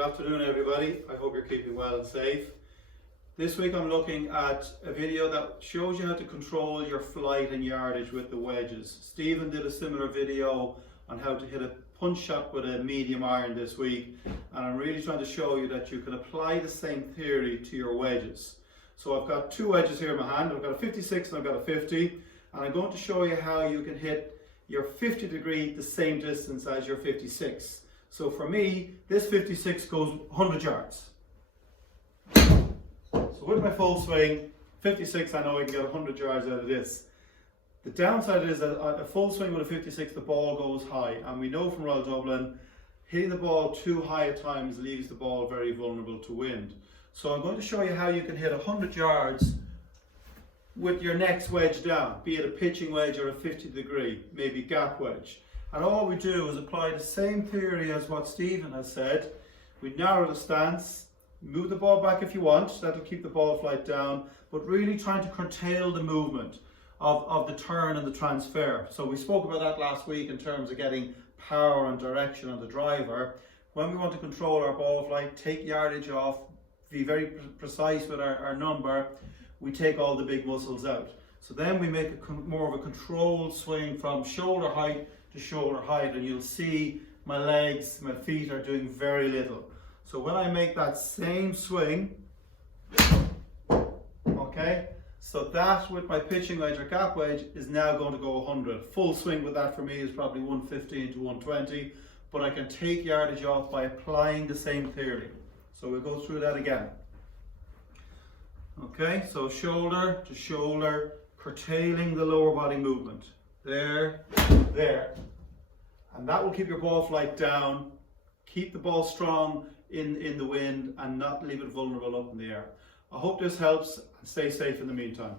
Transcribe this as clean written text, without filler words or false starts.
Good afternoon everybody, I hope you're keeping well and safe. This week I'm looking at a video that shows you how to control your flight and yardage with the wedges. Stephen did a similar video on how to hit a punch shot with a medium iron this week, and I'm really trying to show you that you can apply the same theory to your wedges. So I've got two wedges here in my hand. I've got a 56 and I've got a 50, and I'm going to show you how you can hit your 50 degree the same distance as your 56. So for me, this 56 goes 100 yards. So with my full swing, 56, I know I can get 100 yards out of this. The downside is that a full swing with a 56, the ball goes high. And we know from Royal Dublin, hitting the ball too high at times leaves the ball very vulnerable to wind. So I'm going to show you how you can hit 100 yards with your next wedge down, be it a pitching wedge or a 50 degree, maybe gap wedge. And all we do is apply the same theory as what Stephen has said. We narrow the stance, move the ball back if you want, that'll keep the ball flight down, but really trying to curtail the movement of the turn and the transfer. So we spoke about that last week in terms of getting power and direction on the driver. When we want to control our ball flight, take yardage off, be very precise with our number, we take all the big muscles out. So then we make more of a controlled swing from shoulder height to shoulder height, and you'll see my legs, my feet are doing very little. So when I make that same swing, okay, so that with my pitching wedge or gap wedge is now going to go 100. Full swing with that for me is probably 115 to 120, but I can take yardage off by applying the same theory. So we'll go through that again. Okay, so shoulder to shoulder, curtailing the lower body movement. There, there. And that will keep your ball flight down, keep the ball strong in the wind, and not leave it vulnerable up in the air. I hope this helps, and stay safe in the meantime.